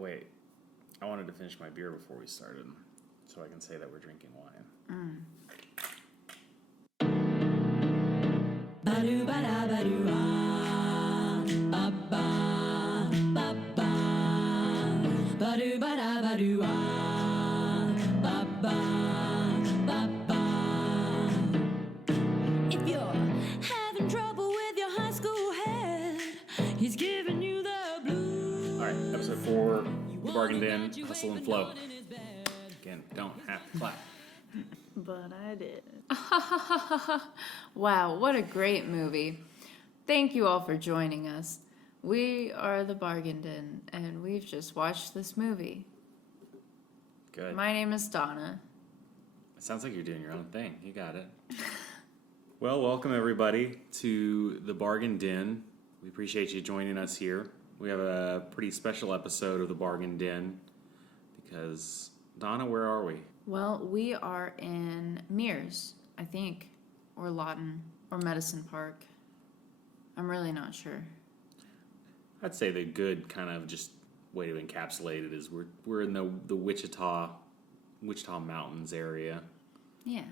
Oh, wait. I wanted to finish my beer before we started, so I can say that we're drinking wine. If you're having trouble with your high school head, he's giving you the blues. All right, episode 4, The Bargain Den, Hustle and Flow. Again, don't have to clap. But I did. Wow, what a great movie. Thank you all for joining us. We are The Bargain Den, and we've just watched this movie. Good. My name is Donna. It sounds like you're doing your own thing. You got it. Well, welcome everybody to The Bargain Den. We appreciate you joining us here. We have a pretty special episode of The Bargain Den because, Donna, where are we? Well, we are in Mears, I think, or Lawton, or Medicine Park. I'm really not sure. I'd say the good kind of just way to encapsulate it is we're in the Wichita Mountains area. Yeah.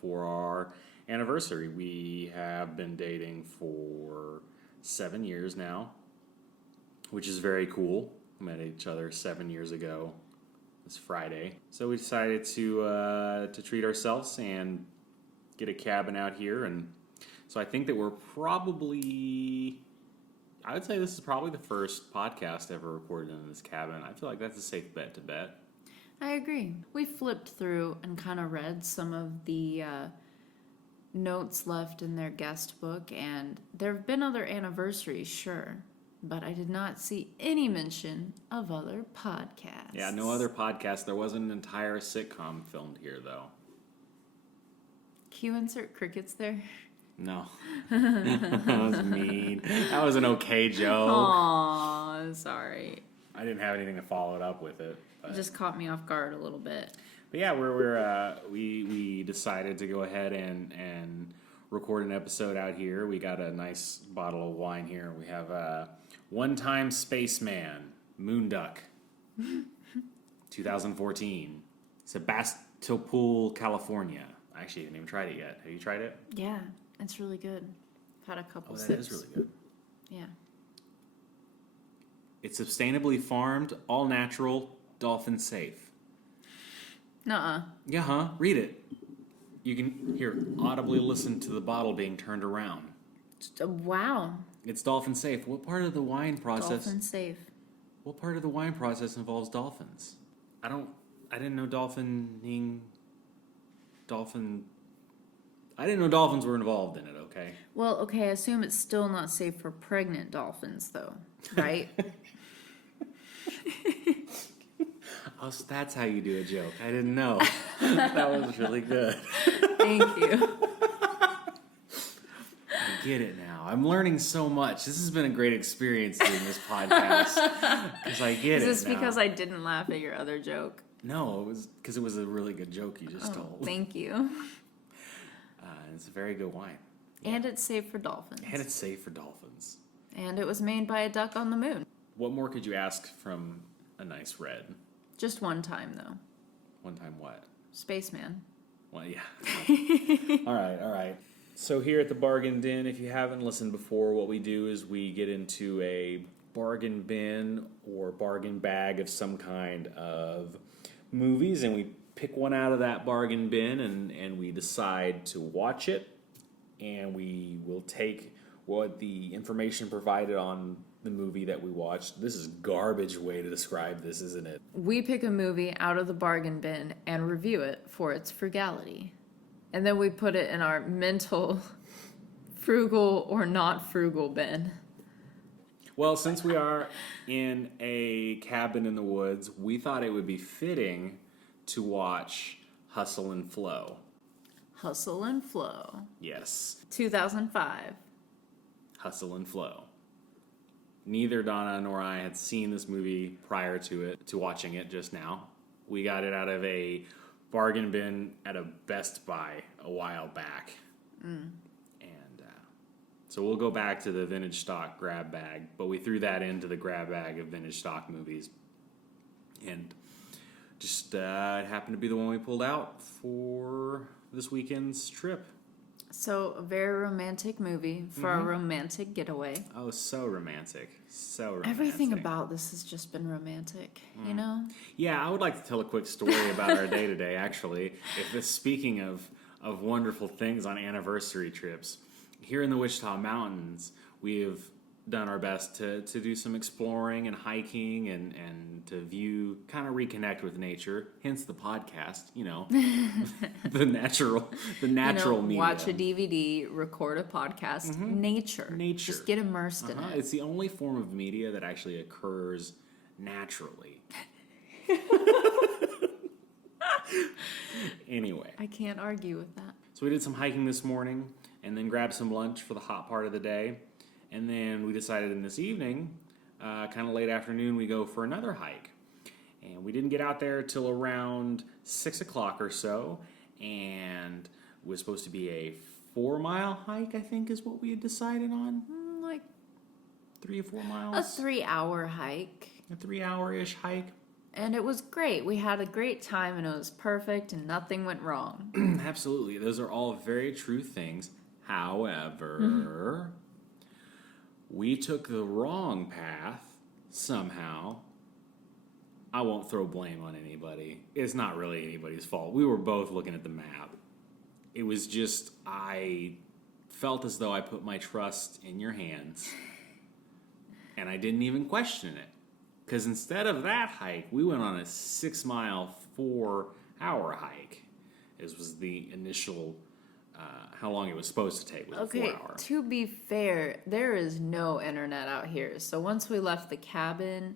For our anniversary. We have been dating for 7 years now, which is very cool. We met each other 7 years ago this Friday. So we decided to treat ourselves and get a cabin out here. And so I think that I would say this is probably the first podcast ever recorded in this cabin. I feel like that's a safe bet to bet. I agree. We flipped through and kind of read some of the notes left in their guest book, and there have been other anniversaries, sure, but I did not see any mention of other podcasts. Yeah, no other podcast. There wasn't an entire sitcom filmed here, though. Can you insert crickets there? No. That was mean. That was an okay joke. Aw, sorry. I didn't have anything to follow it up with it. It just caught me off guard a little bit. But yeah, we decided to go ahead and record an episode out here. We got a nice bottle of wine here. We have One Time Spaceman, Moonduck, 2014, Sebastopol, California. I actually haven't even tried it yet. Have you tried it? Yeah, it's really good. I've had a couple That sips. is really good. Yeah. It's sustainably farmed, all natural, dolphin safe. Nuh-uh. Yeah, huh? Read it. You can audibly listen to the bottle being turned around. Wow. It's dolphin safe. What part of the wine process? Dolphin safe. What part of the wine process involves dolphins? I didn't know I didn't know dolphins were involved in it, okay? Well, okay, I assume it's still not safe for pregnant dolphins, though, right? Oh, so that's how you do a joke. I didn't know. That was really good. Thank you. I get it now. I'm learning so much. This has been a great experience doing this podcast because I get it Is this now. because I didn't laugh at your other joke? No, it was because it was a really good joke you just told. Thank you. It's a very good wine. And it's safe for dolphins. And it's safe for dolphins. And it was made by a duck on the moon. What more could you ask from a nice red? Just one time, though. One time what? Spaceman. Well, yeah. All right. So here at the Bargain Den, if you haven't listened before, what we do is we get into a bargain bin or bargain bag of some kind of movies, and we pick one out of that bargain bin, and we decide to watch it, and we will take what the information provided on the movie that we watched. This is garbage way to describe this, isn't it? We pick a movie out of the bargain bin and review it for its frugality. And then we put it in our mental frugal or not frugal bin. Well, since we are in a cabin in the woods, we thought it would be fitting to watch Hustle and Flow. Hustle and Flow. Yes, 2005. Hustle and Flow. Neither Donna nor I had seen this movie prior to watching it just now. We got it out of a bargain bin at a Best Buy a while back. And so we'll go back to the vintage stock grab bag, but we threw that into the grab bag of vintage stock movies And just it happened to be the one we pulled out for this weekend's trip. So, a very romantic movie for a romantic getaway. Oh, so romantic. So romantic. Everything about this has just been romantic, you know? Yeah, I would like to tell a quick story about our day today, actually. Speaking of wonderful things on anniversary trips, here in the Wichita Mountains, we have done our best to do some exploring and hiking and to view, kind of reconnect with nature, hence the podcast, the natural medium. Watch a DVD, record a podcast, nature. Just get immersed in it. It's the only form of media that actually occurs naturally. Anyway. I can't argue with that. So we did some hiking this morning and then grabbed some lunch for the hot part of the day. And then we decided in this evening, kind of late afternoon, we go for another hike. And we didn't get out there till around 6 o'clock or so. And it was supposed to be a 4-mile hike, I think is what we had decided on. Like 3 or 4 a miles. 3-hour hike. A 3-hour-ish hike. And it was great. We had a great time and it was perfect and nothing went wrong. Absolutely. Those are all very true things. However, we took the wrong path somehow. I won't throw blame on anybody. It's not really anybody's fault. We were both looking at the map. It was just, I felt as though I put my trust in your hands. And I didn't even question it. Because instead of that hike, we went on a 6-mile, 4-hour hike. This was the initial, how long it was supposed to take was a 4-hour. To be fair, there is no internet out here. So once we left the cabin,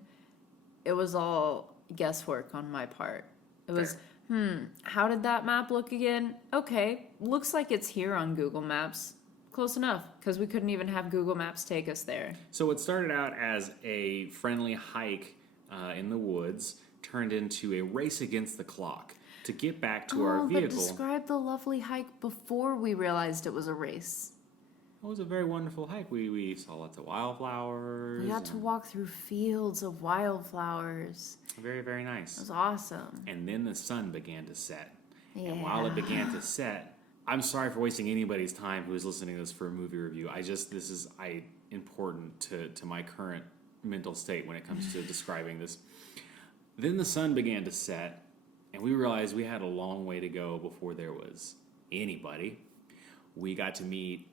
it was all guesswork on my part. It was, how did that map look again? Okay, looks like it's here on Google Maps. Close enough, because we couldn't even have Google Maps take us there. So it started out as a friendly hike in the woods, turned into a race against the clock to get back to our vehicle. But describe the lovely hike before we realized it was a race. It was a very wonderful hike. We saw lots of wildflowers. We got to walk through fields of wildflowers. Very, very nice. It was awesome. And then the sun began to set. Yeah. And while it began to set, I'm sorry for wasting anybody's time who is listening to this for a movie review. This is important to my current mental state when it comes to describing this. Then the sun began to set, and we realized we had a long way to go before there was anybody. We got to meet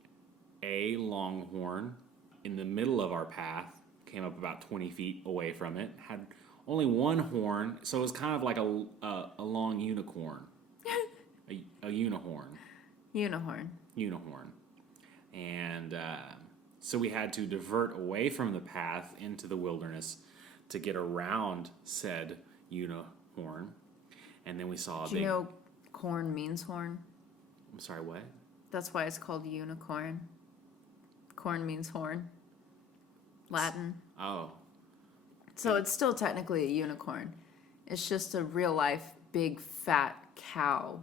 a longhorn in the middle of our path, came up about 20 feet away from it, had only one horn, so it was kind of like a long unicorn. A unihorn. Unicorn. And so we had to divert away from the path into the wilderness to get around said unicorn. And then we saw Do you know corn means horn? I'm sorry, what? That's why it's called unicorn. Corn means horn. Latin. Oh. So it's still technically a unicorn. It's just a real life big fat cow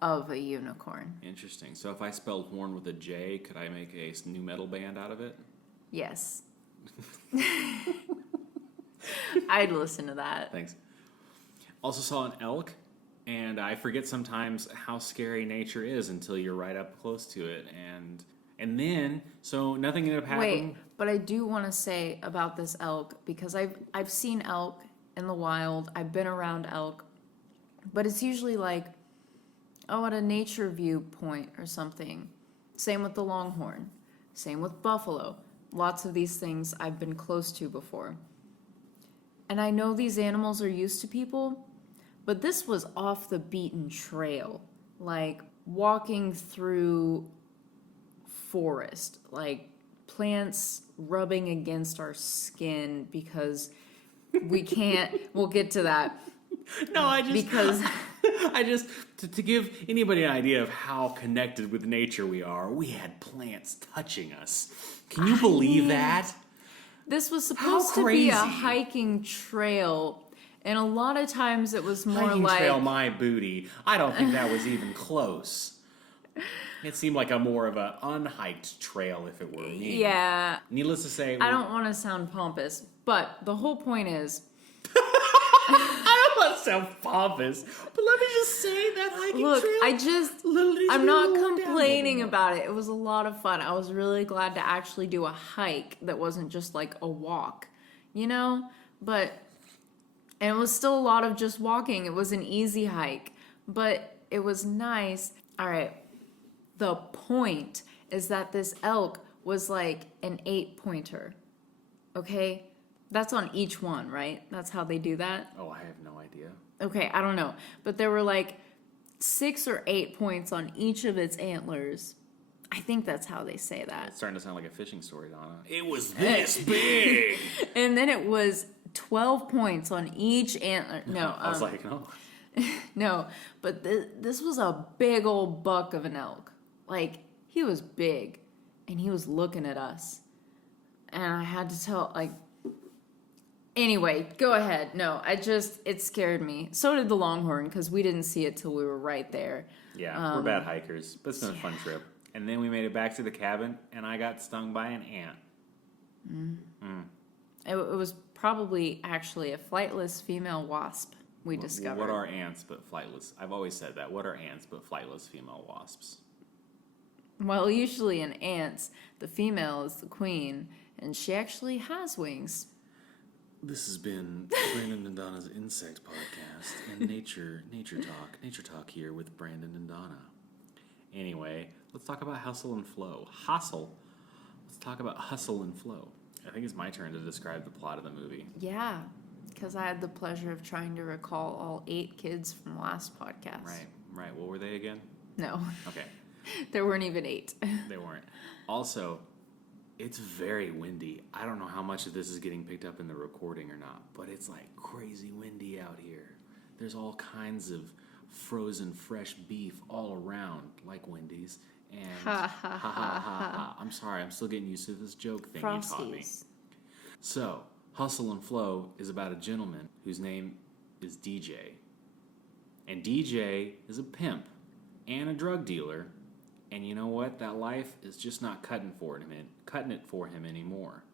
of a unicorn. Interesting. So if I spelled horn with a J, could I make a new metal band out of it? Yes. I'd listen to that. Thanks. Also saw an elk, and I forget sometimes how scary nature is until you're right up close to it. And then, so nothing ended up happening. Wait, but I do want to say about this elk, because I've seen elk in the wild. I've been around elk, but it's usually like, at a nature viewpoint or something. Same with the longhorn. Same with buffalo. Lots of these things I've been close to before. And I know these animals are used to people, but this was off the beaten trail. Like walking through forest, like plants rubbing against our skin because we can't, we'll get to that. No, Because to give anybody an idea of how connected with nature we are, we had plants touching us. Can you believe that? this was supposed to be a hiking trail, and a lot of times it was more Hiking like trail my booty. I don't think that was even close. It seemed like a more of an unhiked trail if it were me. Yeah. Needless to say, I don't want to sound pompous, but the whole point is sound pompous, but let me just say that hiking Look, trail. I'm not complaining about it. It was a lot of fun. I was really glad to actually do a hike that wasn't just like a walk, you know? And it was still a lot of just walking. It was an easy hike, but it was nice. All right. The point is that this elk was like an 8-pointer. Okay? That's on each one, right? That's how they do that? Oh, I have no idea. Okay, I don't know. But there were like 6 or 8 points on each of its antlers. I think that's how they say that. It's starting to sound like a fishing story, Donna. It was this big. And then it was 12 points on each antler. No, I was like, no. no. But this was a big old buck of an elk. Like, he was big. And he was looking at us. And I had to tell, like... Anyway, go ahead. No, it scared me. So did the longhorn, because we didn't see it till we were right there. Yeah, we're bad hikers, but it's been a fun trip. And then we made it back to the cabin, and I got stung by an ant. It was probably actually a flightless female wasp we discovered. What are ants but flightless? I've always said that. What are ants but flightless female wasps? Well, usually in ants, the female is the queen, and she actually has wings. This has been Brandon and Donna's Insect Podcast and Nature Talk here with Brandon and Donna. Anyway, let's talk about hustle and flow. Let's talk about hustle and flow. I think it's my turn to describe the plot of the movie. Yeah, because I had the pleasure of trying to recall all 8 kids from last podcast. Right. What were they again? No. Okay. There weren't even 8. They weren't. Also, it's very windy. I don't know how much of this is getting picked up in the recording or not, but it's like crazy windy out here. There's all kinds of frozen fresh beef all around, like Wendy's. And ha. I'm sorry, I'm still getting used to this joke thing you taught me. Frosties. So, Hustle and Flow is about a gentleman whose name is DJ. And DJ is a pimp and a drug dealer. And you know what? That life is just not cutting it for him anymore.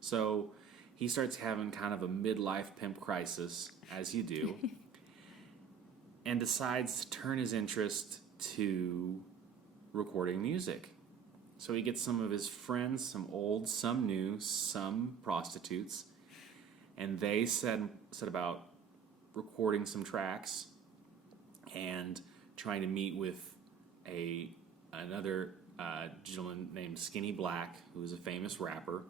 So he starts having kind of a midlife pimp crisis, as you do, and decides to turn his interest to recording music. So he gets some of his friends, some old, some new, some prostitutes, and they set about recording some tracks and trying to meet with another gentleman named Skinny Black, who is a famous rapper,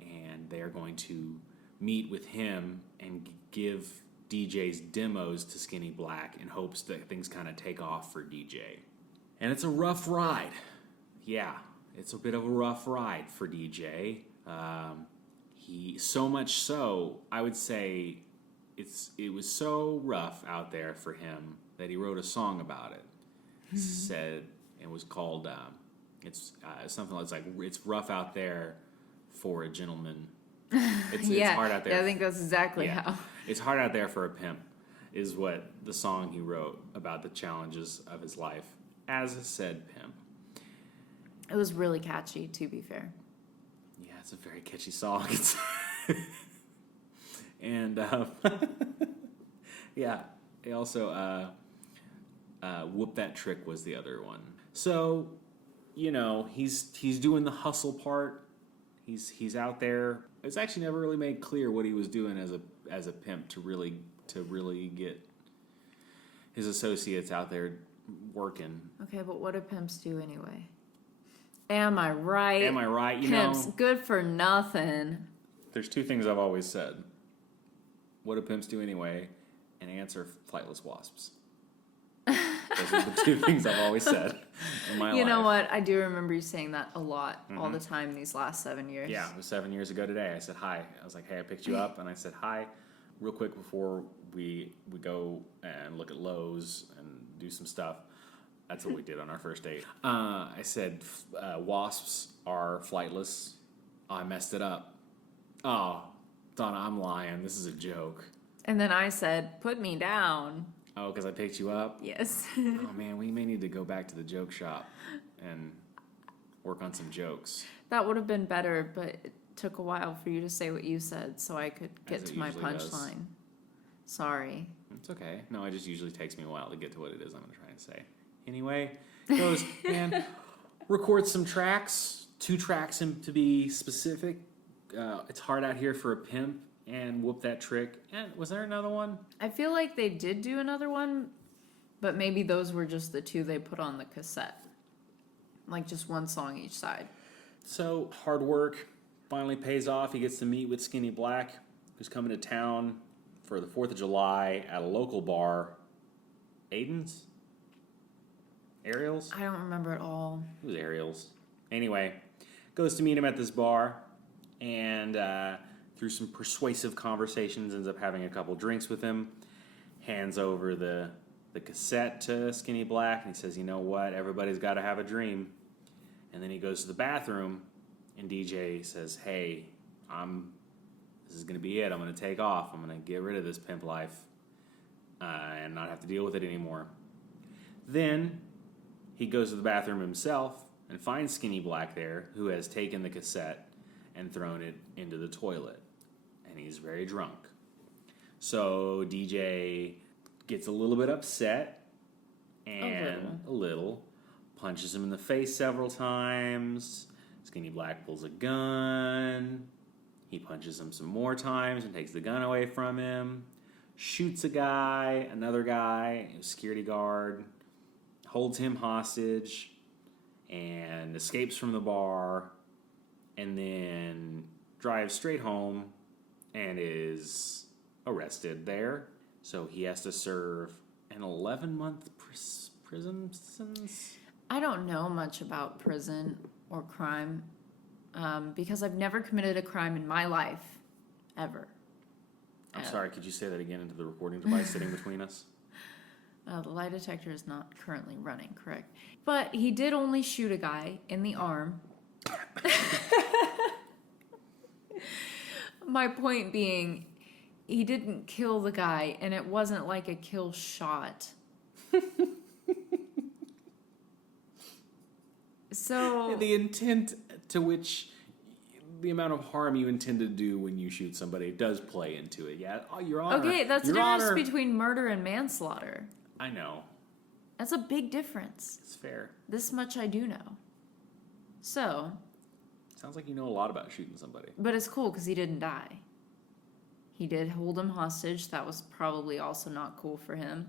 and they are going to meet with him and give DJ's demos to Skinny Black in hopes that things kind of take off for DJ. And it's a rough ride. Yeah, it's a bit of a rough ride for DJ. So much so, I would say it was so rough out there for him that he wrote a song about it. Said it was called it's something that's like it's rough out there for a gentleman. It's hard out there. Yeah, I think that's exactly how. It's hard out there for a pimp, is what the song he wrote about the challenges of his life as a said pimp. It was really catchy, to be fair. Yeah, it's a very catchy song. And yeah, he also Whoop That Trick was the other one. So, you know, he's doing the hustle part. He's out there. It's actually never really made clear what he was doing as a pimp to really get his associates out there working. Okay, but what do pimps do anyway? Am I right? Am I right? You Pimps, know, good for nothing. there's 2 things I've always said. What do pimps do anyway? And answer flightless wasps. Those are the 2 things I've always said in my life. You know what? I do remember you saying that a lot, all the time these last 7 years. Yeah, it was 7 years ago today. I said hi. I was like, hey, I picked you up, and I said hi real quick before we go and look at Lowe's and do some stuff. That's what we did on our first date. I said wasps are flightless. Oh, I messed it up. Oh, Donna, I'm lying. This is a joke. And then I said, put me down. Oh, because I picked you up? Yes. Oh, man, we may need to go back to the joke shop and work on some jokes. That would have been better, but it took a while for you to say what you said so I could get As it to my usually does. punchline. Sorry. It's okay. No, it just usually takes me a while to get to what it is I'm trying to say. Anyway, goes and records some tracks, 2 tracks to be specific. It's Hard Out Here for a Pimp and Whoop That Trick. And was there another one? I feel like they did do another one, but maybe those were just the 2 they put on the cassette. Like just one song each side. So hard work finally pays off. He gets to meet with Skinny Black, who's coming to town for the 4th of July at a local bar. Aiden's? Ariel's? I don't remember at all. It was Ariel's. Anyway, goes to meet him at this bar, and through some persuasive conversations, ends up having a couple drinks with him. Hands over the cassette to Skinny Black, and he says, "You know what? Everybody's got to have a dream." And then he goes to the bathroom, and DJ says, "Hey, this is going to be it. I'm going to take off. I'm going to get rid of this pimp life and not have to deal with it anymore." Then he goes to the bathroom himself and finds Skinny Black there, who has taken the cassette and thrown it into the toilet. And he's very drunk. So DJ gets a little bit upset and a little punches him in the face several times. Skinny Black pulls a gun. He punches him some more times and takes the gun away from him. Shoots another guy, a security guard, holds him hostage, and escapes from the bar, and then drives straight home and is arrested there. So he has to serve an 11-month prison sentence. I don't know much about prison or crime because I've never committed a crime in my life, ever. I'm sorry, could you say that again into the recording device sitting between us? The lie detector is not currently running, correct? But he did only shoot a guy in the arm. My point being, he didn't kill the guy, and it wasn't like a kill shot. So The intent to which the amount of harm you intend to do when you shoot somebody does play into it. Yeah, Your Honor. okay, that's the Your difference Honor. between murder and manslaughter. I know. That's a big difference. It's fair. This much I do know. So, Sounds like you know a lot about shooting somebody. but it's cool because he didn't die. He did hold him hostage. That was probably also not cool for him.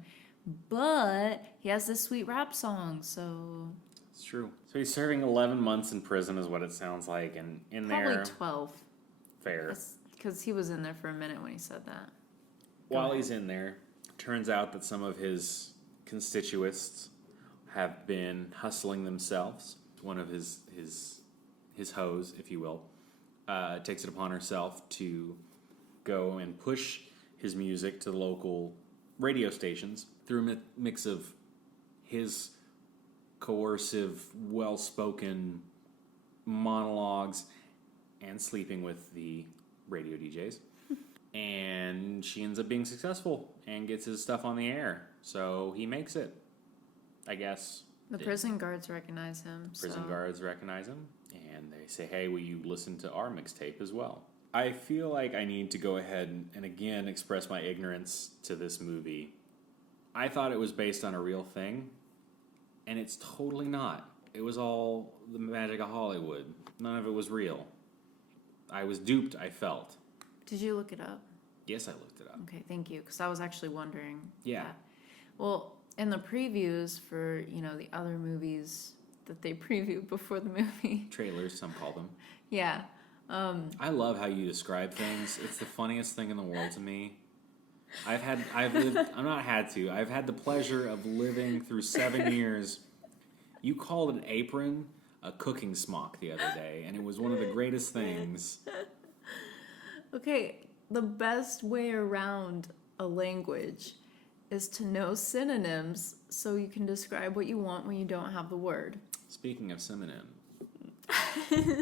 But he has this sweet rap song, so It's true. So he's serving 11 months in prison is what it sounds like. And in probably there, 12. fair. Because he was in there for a minute when he said that. While he's in there, turns out that some of his constituents have been hustling themselves. One of his hoes, if you will, takes it upon herself to go and push his music to the local radio stations through a mix of his coercive, well-spoken monologues and sleeping with the radio DJs. And she ends up being successful and gets his stuff on the air. So he makes it, I guess. The prison guards recognize him. Prison so. guards recognize him, and they say, "Hey, will you listen to our mixtape as well?" I feel like I need to go ahead and again express my ignorance to this movie. I thought it was based on a real thing, and it's totally not. It was all the magic of Hollywood. None of it was real. I was duped, I felt. Did you look it up? Yes, I looked it up. Okay, thank you. Because I was actually wondering. Yeah. that. Well, in the previews for, the other movies that they previewed before the movie. Trailers, some call them. Yeah. I love how you describe things. It's the funniest thing in the world to me. I've had the pleasure of living through 7 years. You called an apron a cooking smock the other day, and it was one of the greatest things. Okay, the best way around a language is to know synonyms so you can describe what you want when you don't have the word. Speaking of cinnamon.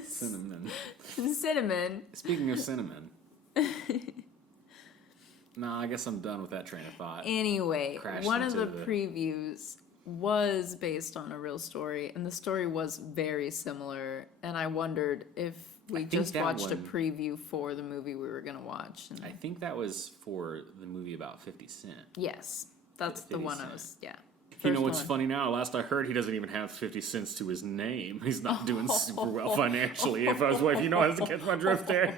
Cinnamon. Speaking of cinnamon. Nah, I guess I'm done with that train of thought. Anyway, Crashed one of into the previews was based on a real story, and the story was very similar, and I wondered if We think just that watched a one- preview for the movie we were gonna watch. And I think that was for the movie about 50 Cent. yes, that's the 50 one Cent. I was. Yeah. You know First what's one. funny now? Last I heard, he doesn't even have 50 cents to his name. He's not doing super well financially. If you know how to catch my drift there,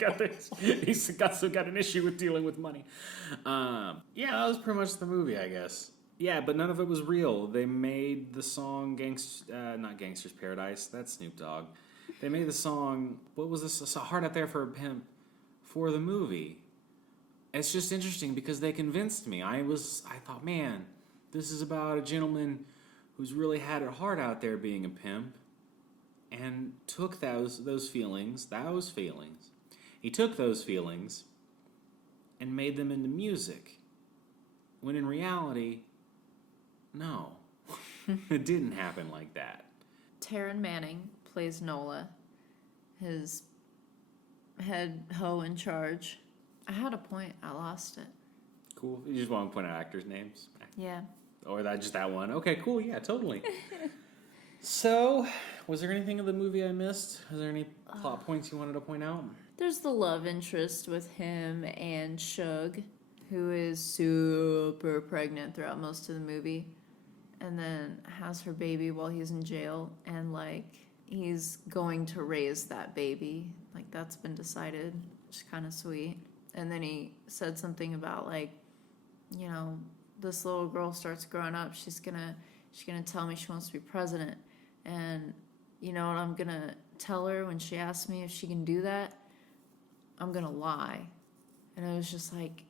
he's got an issue with dealing with money. Yeah, that was pretty much the movie, I guess. Yeah, but none of it was real. They made the song not Gangster's Paradise. That's Snoop Dogg. They made the song. What was this? So Hard Out There for a Pimp for the movie. It's just interesting because they convinced me. I thought, man, this is about a gentleman who's really had it hard out there being a pimp, and took those feelings. He took those feelings and made them into music. When in reality, no, it didn't happen like that. Taryn Manning plays Nola, his head hoe in charge. I had a point. I lost it. Cool. You just want to point out actors' names? Yeah. Or just that one? Okay, cool. Yeah, totally. So, was there anything in the movie I missed? Is there any plot points you wanted to point out? There's the love interest with him and Shug, who is super pregnant throughout most of the movie, and then has her baby while he's in jail, and he's going to raise that baby. That's been decided, which is kind of sweet. And then he said something about this little girl starts growing up, she's gonna tell me she wants to be president, and you know what I'm gonna tell her when she asks me if she can do that? I'm gonna lie. And I was just like,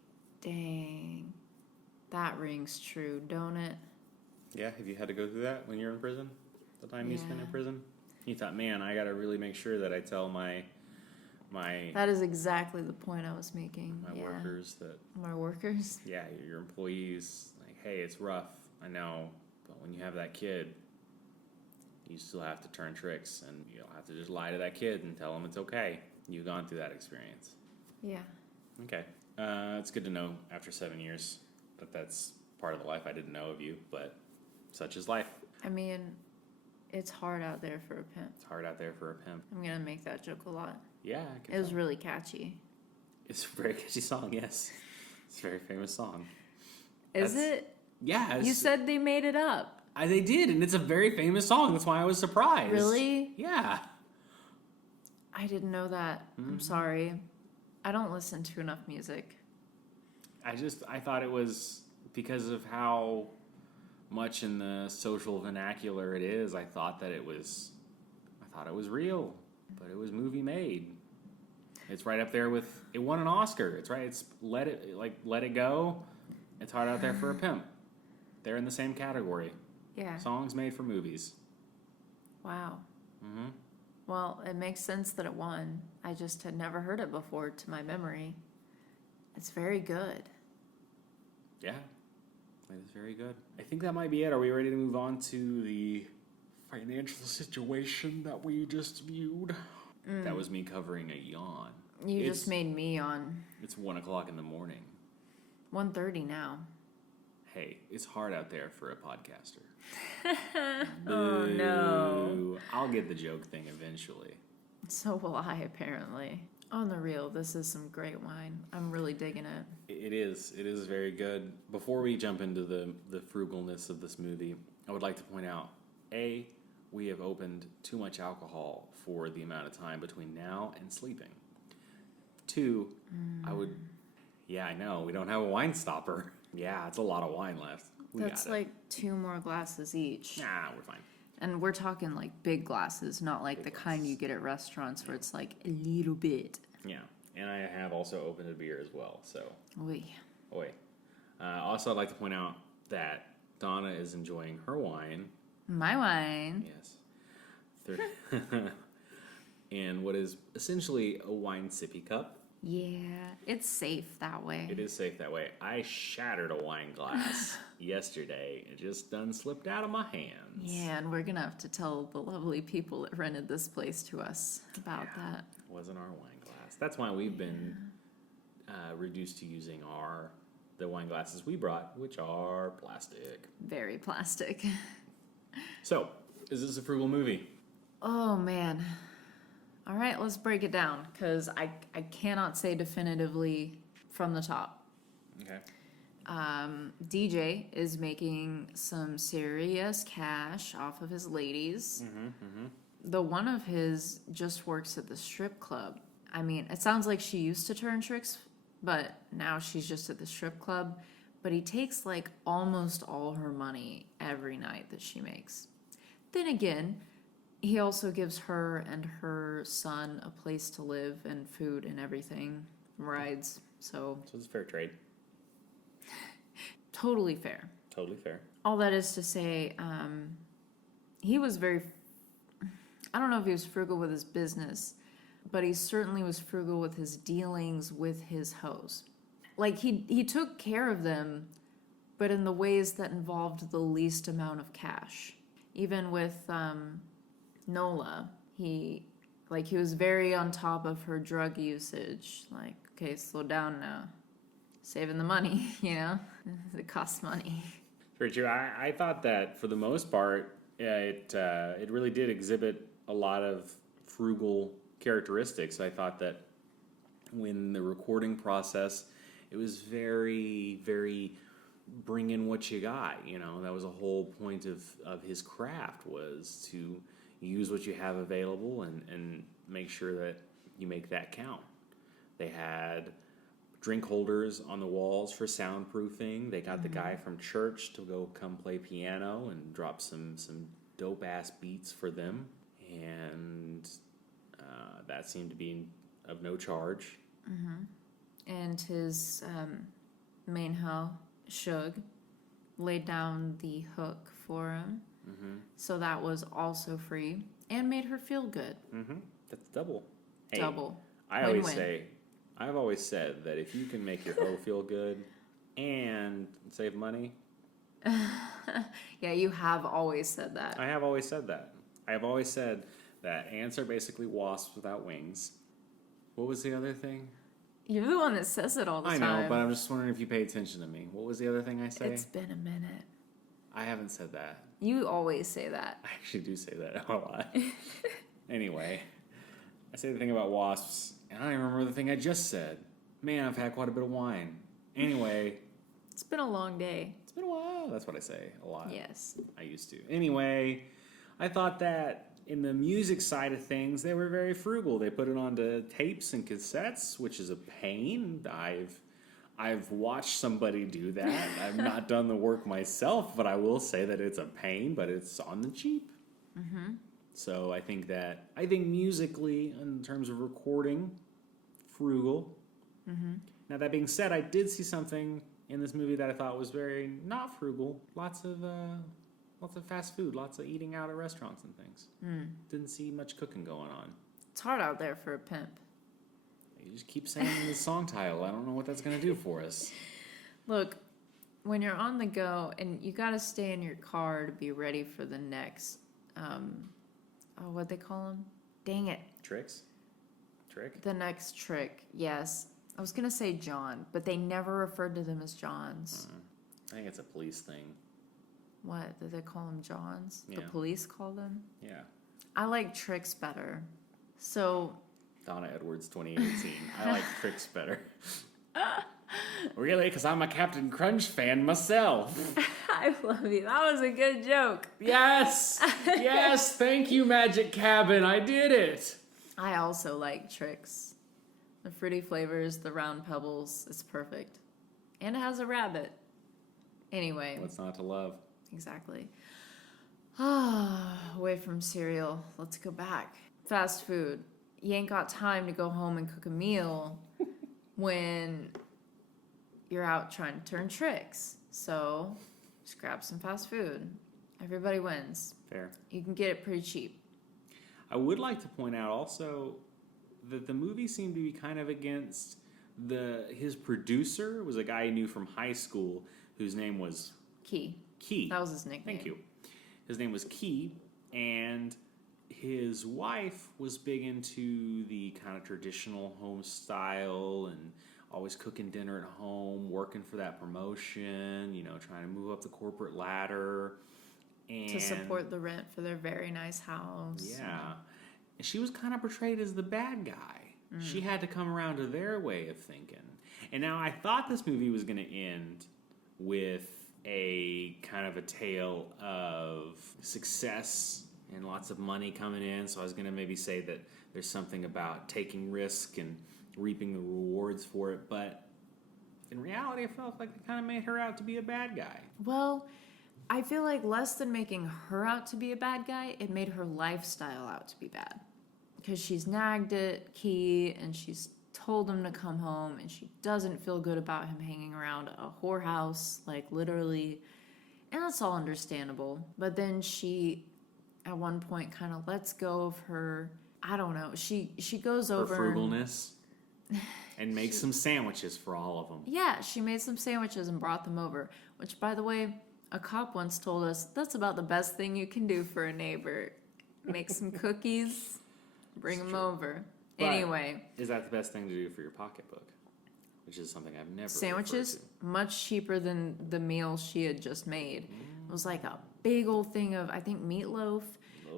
dang, that rings true, don't it? Yeah, have you had to go through that when you're in prison? The time you spent in Yeah. prison? You thought, man, I gotta really make sure that I tell my That is exactly the point I was making. Yeah. workers that, My workers. yeah, your employees, hey, it's rough, I know, but when you have that kid, you still have to turn tricks, and you don't have to just lie to that kid and tell him it's okay. You've gone through that experience. Yeah. Okay. It's good to know after 7 years that's part of the life I didn't know of you, but such is life. I mean, it's hard out there for a pimp. It's hard out there for a pimp. I'm gonna make that joke a lot. Yeah, I can It was tell. really catchy. It's a very catchy song, yes. It's a very famous song. Is That's- it? Yeah. You said they made it up. They did, and it's a very famous song. That's why I was surprised. Really? Yeah. I didn't know that. I'm sorry. I don't listen to enough music. I thought it was because of how much in the social vernacular it is. I thought it was real, but it was movie made. It's right up there with, it won an Oscar. It's right. It's Let It Go. It's Hard Out There for a Pimp. They're in the same category. Yeah. Songs made for movies. Wow. Mm-hmm. Well, it makes sense that it won. I just had never heard it before to my memory. It's very good. Yeah, it is very good. I think that might be it. Are we ready to move on to the financial situation that we just viewed? That was me covering a yawn. You It's- just made me on It's 1 o'clock in the morning. 1:30 now. Hey, it's hard out there for a podcaster. Oh, no. Boo. I'll get the joke thing eventually. So will I, apparently. On the real, this is some great wine. I'm really digging it. It is very good. Before we jump into the frugalness of this movie, I would like to point out, A, we have opened too much alcohol for the amount of time between now and sleeping. 2, I know, we don't have a wine stopper. Yeah, it's a lot of wine left. We That's got it. 2 more glasses each. Nah, we're fine. And we're talking big glasses, not like the kind you get at restaurants where it's a little bit. Yeah, and I have also opened a beer as well, so. Oui. Oh, wait. Also, I'd like to point out that Donna is enjoying her wine. My wine. Yes. In what is essentially a wine sippy cup. Yeah, it's safe that way. It is safe that way. I shattered a wine glass yesterday. It just done slipped out of my hands. Yeah, and we're gonna have to tell the lovely people that rented this place to us about that. It wasn't our wine glass. That's why we've been reduced to using the wine glasses we brought, which are plastic. Very plastic. So, is this a frugal movie? Oh man, All right, let's break it down because I cannot say definitively from the top. Okay. DJ is making some serious cash off of his ladies. The one of his just works at the strip club. I mean, it sounds like she used to turn tricks, but now she's just at the strip club. But he takes like almost all her money every night that she makes. Then again, he also gives her and her son a place to live and food and everything, rides. So it's fair trade. Totally fair. Totally fair. All that is to say, he was very, I don't know if he was frugal with his business, but he certainly was frugal with his dealings with his hoes. Like, he took care of them, but in the ways that involved the least amount of cash. Even with Nola, he was very on top of her drug usage. Like, okay, slow down now. Saving the money, you know? It costs money. Very true. I thought that for the most part, it really did exhibit a lot of frugal characteristics. I thought that when the recording process, it was very, very bring in what you got. You know, that was a whole point of his craft, was to use what you have available and make sure that you make that count. They had drink holders on the walls for soundproofing. They got the guy from church to come play piano and drop some dope ass beats for them, and that seemed to be of no charge. And his main hoe, Suge, laid down the hook for him. So that was also free and made her feel good. That's double. Hey, Double. I've always said that if you can make your hoe feel good and save money. Yeah, you have always said that. I have always said that. I have always said that ants are basically wasps without wings. What was the other thing? You're the one that says it all the time. I know, but I'm just wondering if you pay attention to me. What was the other thing I say? It's been a minute. I haven't said that. You always say that. I actually do say that a lot. Anyway, I say the thing about wasps, and I don't even remember the thing I just said. Man, I've had quite a bit of wine. Anyway. It's been a long day. It's been a while. That's what I say a lot. Yes. I used to. Anyway, I thought that in the music side of things, they were very frugal. They put it onto tapes and cassettes, which is a pain. I've watched somebody do that. I've not done the work myself, but I will say that it's a pain, but it's on the cheap. So I think musically, in terms of recording, frugal. Now, that being said, I did see something in this movie that I thought was very not frugal. Lots of fast food, lots of eating out at restaurants and things. Didn't see much cooking going on. It's hard out there for a pimp. You just keep saying the song title. I don't know what that's going to do for us. Look, when you're on the go and you got to stay in your car to be ready for the next, what they call them? Dang it. Tricks? Trick? The next trick, yes. I was going to say John, but they never referred to them as Johns. I think it's a police thing. What? Did they call them Johns? Yeah. The police call them? Yeah. I like tricks better. So... Donna Edwards, 2018. I like tricks better. Really? Because I'm a Captain Crunch fan myself. I love you. That was a good joke. Yes! Yes! Thank you, Magic Cabin. I did it. I also like tricks. The fruity flavors, the round pebbles, it's perfect. And it has a rabbit. Anyway. What's not to love? Exactly. Away from cereal. Let's go back. Fast food. You ain't got time to go home and cook a meal when you're out trying to turn tricks. So just grab some fast food. Everybody wins. Fair. You can get it pretty cheap. I would like to point out also that the movie seemed to be kind of against his producer was a guy he knew from high school whose name was Key. Key. That was his nickname. Thank you. His name was Key, and his wife was big into the kind of traditional home style and always cooking dinner at home, working for that promotion, trying to move up the corporate ladder. And to support the rent for their very nice house. Yeah. she was kind of portrayed as the bad guy. She had to come around to their way of thinking. And now I thought this movie was going to end with a kind of a tale of success and lots of money coming in. So I was going to maybe say that there's something about taking risk and reaping the rewards for it. But in reality, I felt like they kind of made her out to be a bad guy. Well, I feel like less than making her out to be a bad guy, it made her lifestyle out to be bad. Because she's nagged at Key and she's told him to come home and she doesn't feel good about him hanging around a whorehouse, like literally. And that's all understandable. But then she, at one point, kind of lets go of her, I don't know, she goes Her over... frugalness. And makes some sandwiches for all of them. Yeah, she made some sandwiches and brought them over. Which, by the way, a cop once told us, that's about the best thing you can do for a neighbor. Make some cookies, bring them over. But anyway. Is that the best thing to do for your pocketbook? Which is something I've never Sandwiches, referred to. much cheaper than the meal she had just made. It was like a big old thing of, I think, meatloaf.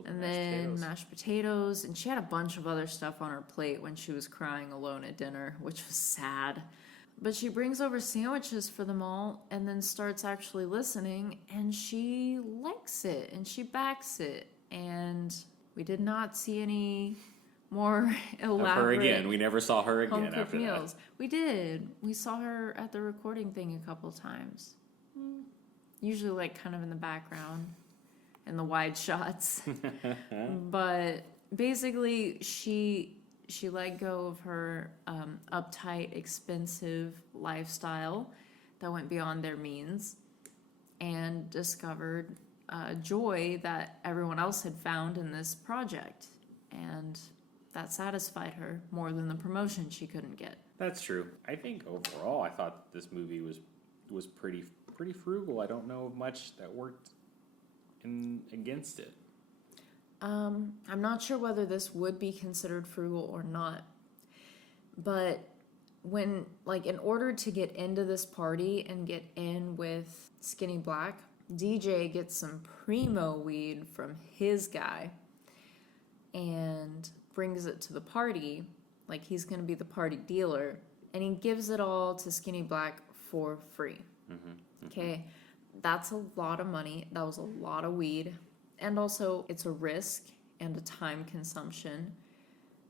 And then mashed potatoes. And she had a bunch of other stuff on her plate when she was crying alone at dinner, which was sad. But she brings over sandwiches for them all and then starts actually listening. And she likes it and she backs it. And we did not see any more elaborate Of her again. We never saw her again home-cooked after meals. We did. We saw her at the recording thing a couple times. Usually like kind of in the background. And the wide shots. But basically, she let go of her uptight, expensive lifestyle that went beyond their means and discovered joy that everyone else had found in this project. And that satisfied her more than the promotion she couldn't get. That's true. I think overall, I thought this movie was pretty frugal. I don't know of much that worked against it. I'm not sure whether this would be considered frugal or not, but when, like, in order to get into this party and get in with Skinny Black, DJ gets some primo weed from his guy and brings it to the party, like he's going to be the party dealer, and he gives it all to Skinny Black for free. Okay. That's a lot of money. That was a lot of weed. And also, it's a risk and a time consumption.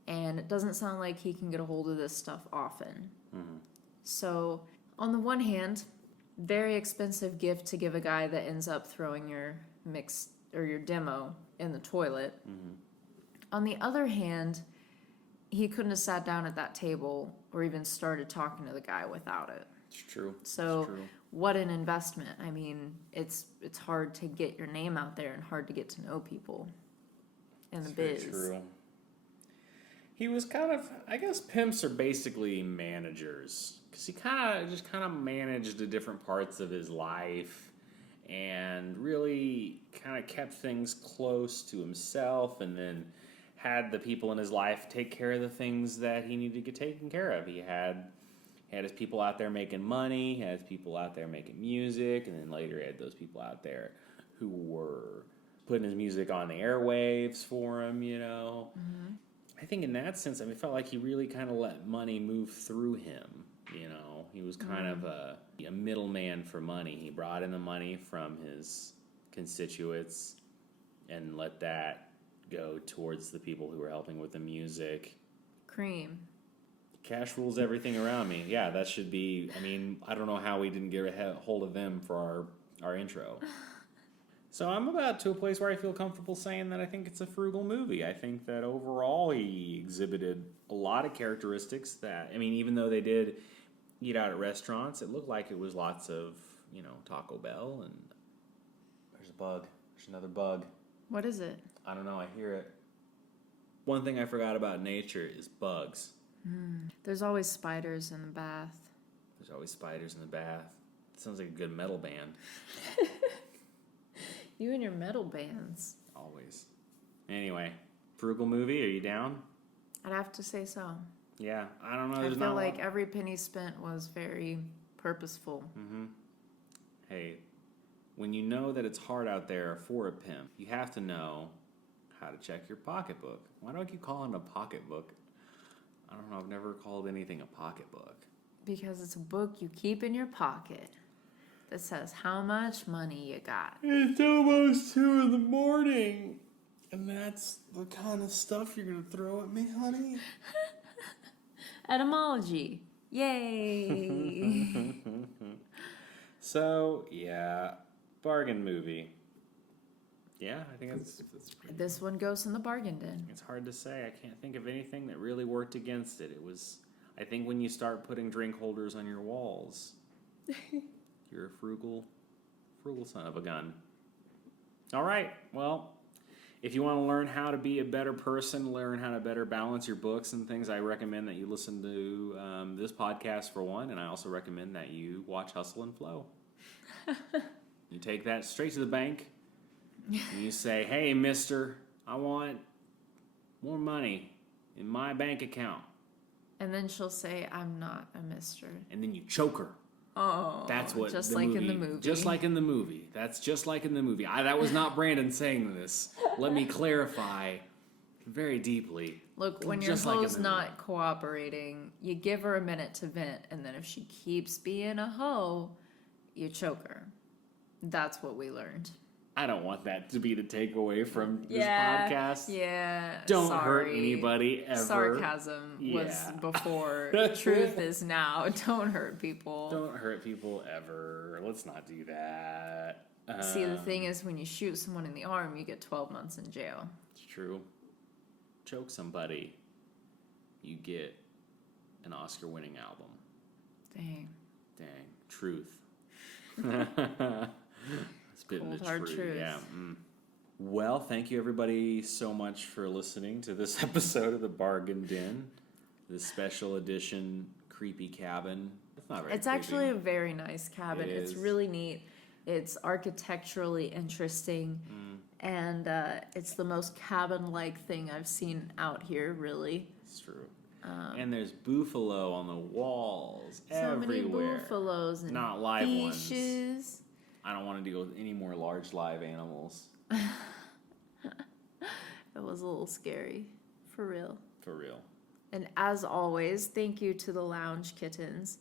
And it doesn't sound like he can get a hold of this stuff often. So, on the one hand, very expensive gift to give a guy that ends up throwing your mix or your demo in the toilet. On the other hand, he couldn't have sat down at that table or even started talking to the guy without it. It's true. So, it's true. What an investment. I mean, it's hard to get your name out there and hard to get to know people in the biz. Very true. He was kind of, I guess pimps are basically managers. Because he kind of managed the different parts of his life and really kind of kept things close to himself and then had the people in his life take care of the things that he needed to get taken care of. He had his people out there making money, he had his people out there making music, and then later he had those people out there who were putting his music on the airwaves for him, you know. I think in that sense, I mean, it felt like he really kind of let money move through him, you know. He was kind of a middleman for money. He brought in the money from his constituents and let that go towards the people who were helping with the music. Cream. Cash rules everything around me. Yeah, that should be, I mean, I don't know how we didn't get a hold of them for our intro. So I'm about to a place where I feel comfortable saying that I think it's a frugal movie. I think that overall he exhibited a lot of characteristics that, I mean, even though they did eat out at restaurants, it looked like it was lots of, you know, Taco Bell and there's a bug. There's another bug. What is it? I don't know, I hear it. One thing I forgot about nature is bugs. There's always spiders in the bath. There's always spiders in the bath. Sounds like a good metal band. You and your metal bands. Always. Anyway, frugal movie, are you down? I'd have to say so. Yeah, I don't know. I There's feel not like every penny spent was very purposeful. Hey, when you know that it's hard out there for a pimp, you have to know how to check your pocketbook. Why do I keep calling it a pocketbook? I don't know. I've never called anything a pocketbook. Because it's a book you keep in your pocket that says how much money you got. It's almost 2 in the morning. And that's the kind of stuff you're going to throw at me, honey? Etymology. Yay! So, yeah, bargain movie. Yeah, I think that's pretty This one goes in the bargain bin. It's hard to say. I can't think of anything that really worked against it. It was, I think, when you start putting drink holders on your walls, you're a frugal son of a gun. All right. Well, if you want to learn how to be a better person, learn how to better balance your books and things, I recommend that you listen to this podcast for one, and I also recommend that you watch Hustle and Flow. You take that straight to the bank. And you say, hey, mister, I want more money in my bank account. And then she'll say, I'm not a mister. And then you choke her. Oh, That's what just the like movie, in the movie. Just like in the movie. That's just like in the movie. That was not Brandon saying this. Let me clarify very deeply. Look, when your Just like in hoe's the not cooperating, you give her a minute to vent, and then if she keeps being a hoe, you choke her. That's what we learned. I don't want that to be the takeaway from this podcast. Yeah. Don't sorry. hurt anybody ever. Sarcasm was Yeah. before. Truth is now. Don't hurt people. Don't hurt people ever. Let's not do that. See, the thing is, when you shoot someone in the arm, you get 12 months in jail. It's true. Choke somebody, you get an Oscar-winning album. Dang. Truth. Spitting Cold, the hard truth. Yeah. Well, thank you everybody so much for listening to this episode of the Bargain Den, this special edition creepy cabin. It's not very. It's creepy. actually a very nice cabin. It It's is. really neat. It's architecturally interesting. And it's the most cabin-like thing I've seen out here, really. It's true. And there's buffalo on the walls So everywhere. many buffaloes and Not live ones. fishes. I don't want to deal with any more large live animals. It was a little scary, for real. For real. And as always, thank you to the Lounge Kittens,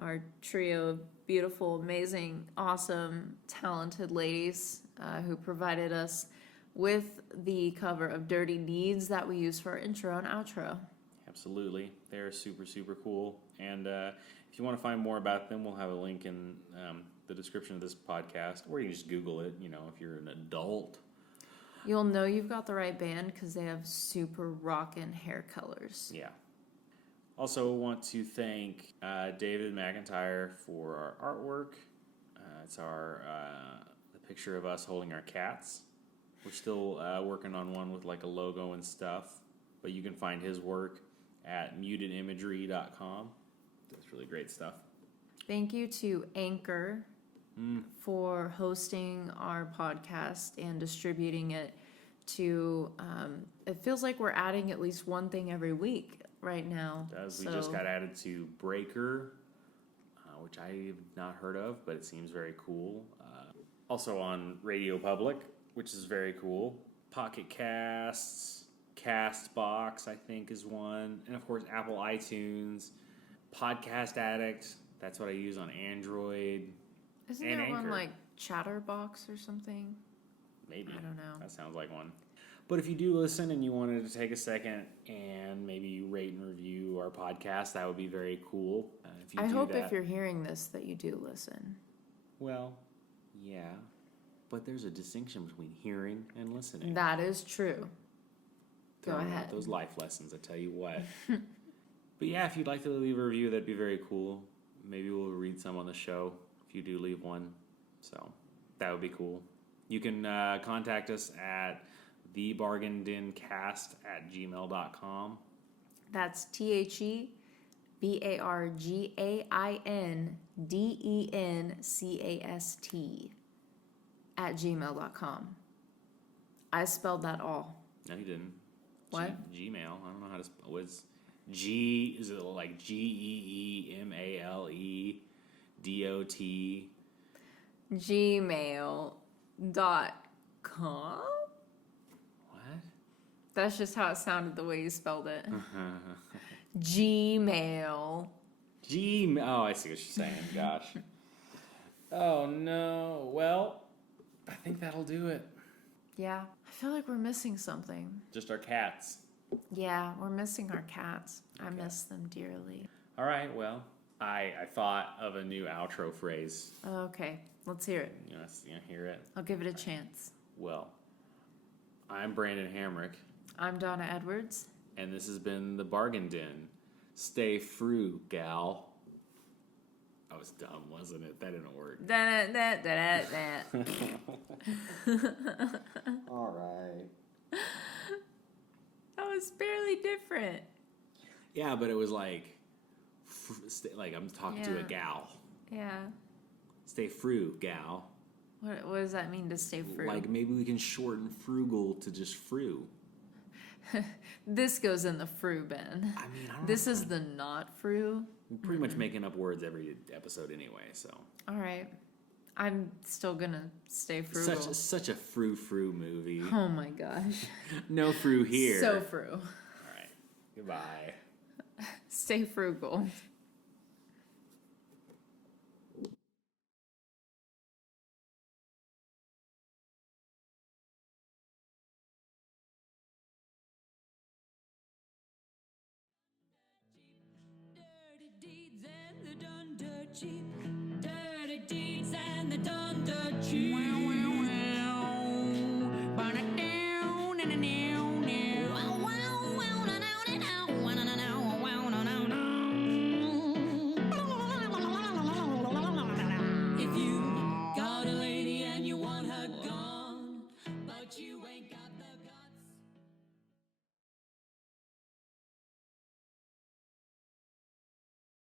our trio of beautiful, amazing, awesome, talented ladies who provided us with the cover of Dirty Deeds that we use for our intro and outro. Absolutely. They're super, super cool. And if you want to find more about them, we'll have a link in the description of this podcast, or you can just Google it, if you're an adult. You'll know you've got the right band because they have super rockin' hair colors. Yeah. Also want to thank David McIntyre for our artwork. It's the picture of us holding our cats. We're still working on one with like a logo and stuff, but you can find his work at mutedimagery.com. That's really great stuff. Thank you to Anchor for hosting our podcast and distributing it to, it feels like we're adding at least one thing every week right now. We just got added to Breaker, which I've not heard of, but it seems very cool. Also on Radio Public, which is very cool. Pocket Casts, Castbox, I think, is one. And, of course, Apple iTunes, Podcast Addict. That's what I use on Android. Isn't and there one Anchor. like Chatterbox or something? Maybe. I don't know. That sounds like one. But if you do listen and you wanted to take a second and maybe rate and review our podcast, that would be very cool. If you I do hope that, if you're hearing this that you do listen. Well, yeah. But there's a distinction between hearing and listening. That is true. Go Throwing out ahead. Those life lessons, I tell you what. But yeah, if you'd like to leave a review, that'd be very cool. Maybe we'll read some on the show if you do leave one. So that would be cool. You can contact us at thebargaindencast@gmail.com. That's TheBargainDencast@gmail.com. I spelled that all. No, you didn't. What? Gmail. I don't know how to spell. What's G? Is it like GEEMAILEDOT? Gmail.com? What? That's just how it sounded the way you spelled it. Gmail. Oh, I see what you're saying. Gosh. Oh no. Well, I think that'll do it. Yeah, I feel like we're missing something. Just our cats. Yeah, we're missing our cats. I Okay. miss them dearly. All right. Well, I thought of a new outro phrase. Okay, let's hear it. You know, hear it. I'll give it a chance. Well, I'm Brandon Hamrick, I'm Donna Edwards. and this has been the Bargain Den. Stay frugal. That was dumb, wasn't it? That didn't work. All right. That was barely different. Yeah, but it was like I'm talking to a Yeah. gal. Yeah. Stay frugal. What does that mean to stay frugal? Like maybe we can shorten frugal to just fru. This goes in the fru bin. I mean, I don't This know. is the not fru. We're pretty much making up words every episode anyway, so. All right. I'm still gonna stay frugal. Such a fru movie. Oh my gosh. No fru here. So fru. All right. Goodbye. Stay frugal. Dirty deeds and the done dirt cheap. Dirty deeds and the done dirt cheap.